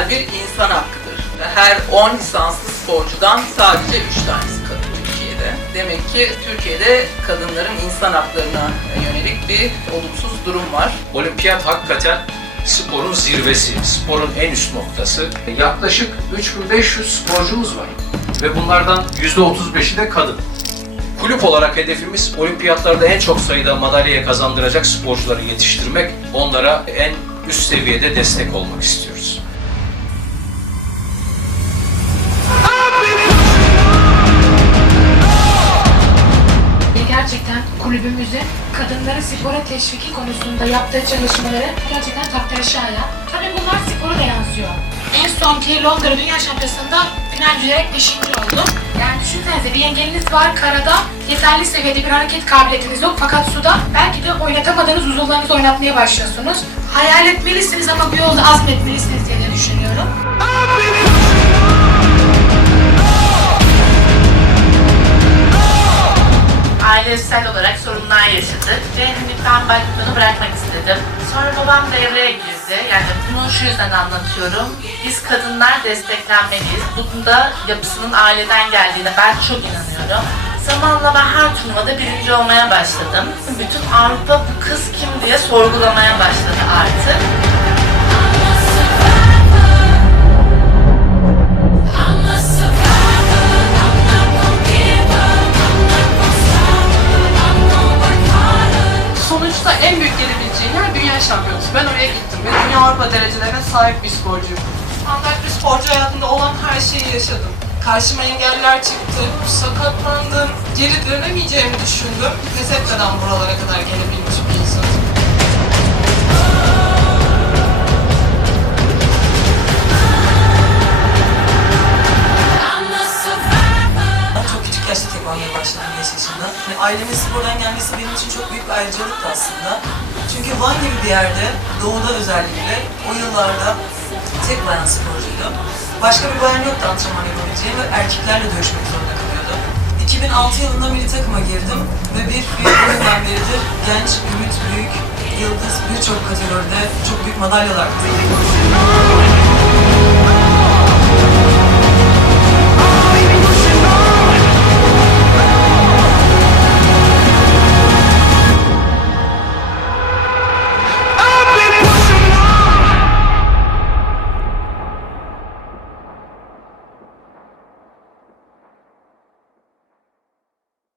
temel bir insan hakkıdır. Her 10 lisanslı sporcudan sadece 3 tanesi kadın Türkiye'de. Demek ki Türkiye'de kadınların insan haklarına yönelik bir olumsuz durum var. Olimpiyat hakikaten sporun zirvesi, sporun en üst noktası. Yaklaşık 3500 sporcumuz var ve bunlardan %35'i de kadın. Kulüp olarak hedefimiz olimpiyatlarda en çok sayıda madalyaya kazandıracak sporcuları yetiştirmek, onlara en üst seviyede destek olmak istiyoruz. Kulübümüzün kadınları spora teşviki konusunda yaptığı çalışmaları gerçekten takdire şayan. Tabii bunlar spora da yansıyor. En son ki Londra Dünya Şampiyonası'nda final düzerek 5. oldum. Yani düşünsenize bir engeliniz var karada, yeterli seviyede bir hareket kabiliyetiniz yok fakat suda belki de oynatamadığınız uzuvlarınızı oynatmaya başlıyorsunuz. Hayal etmelisiniz ama bu yolda azmetmelisiniz diye düşünüyorum. Ailesel olarak sorunlar yaşadık ve hani ben badminton'u bırakmak istedim. Sonra babam devreye girdi. Yani bunu şu yüzden anlatıyorum. Biz kadınlar desteklenmeliyiz. Bunda yapısının aileden geldiğine ben çok inanıyorum. Zamanla ben her turnuvada birinci olmaya başladım. Bütün Avrupa bu kız kim diye sorgulamaya başladı artık. Dünya. Ben oraya gittim ve dünya Avrupa derecelerine sahip bir sporcuyum. Standart bir sporcu hayatında olan her şeyi yaşadım. Karşıma engeller çıktı, sakatlandım, geri dönemeyeceğimi düşündüm. Pes etmeden buralara kadar gelebilmiş bir insanım. Yaşta tekvandoya başladım 5 yaşında. Yani ailemin spordan gelmesi benim için çok büyük bir ayrıcalıktı aslında. Van gibi bir yerde, doğuda özellikle o yıllarda tek bayan sporcuydu. Başka bir bayan yoktu antrenman yapabileceği ve erkeklerle dövüşmek zorunda kalıyordu. 2006 yılında milli takıma girdim ve bir büyük oyundan beridir genç, ümit, büyük, yıldız birçok kategoride çok büyük madalyalar kazandım.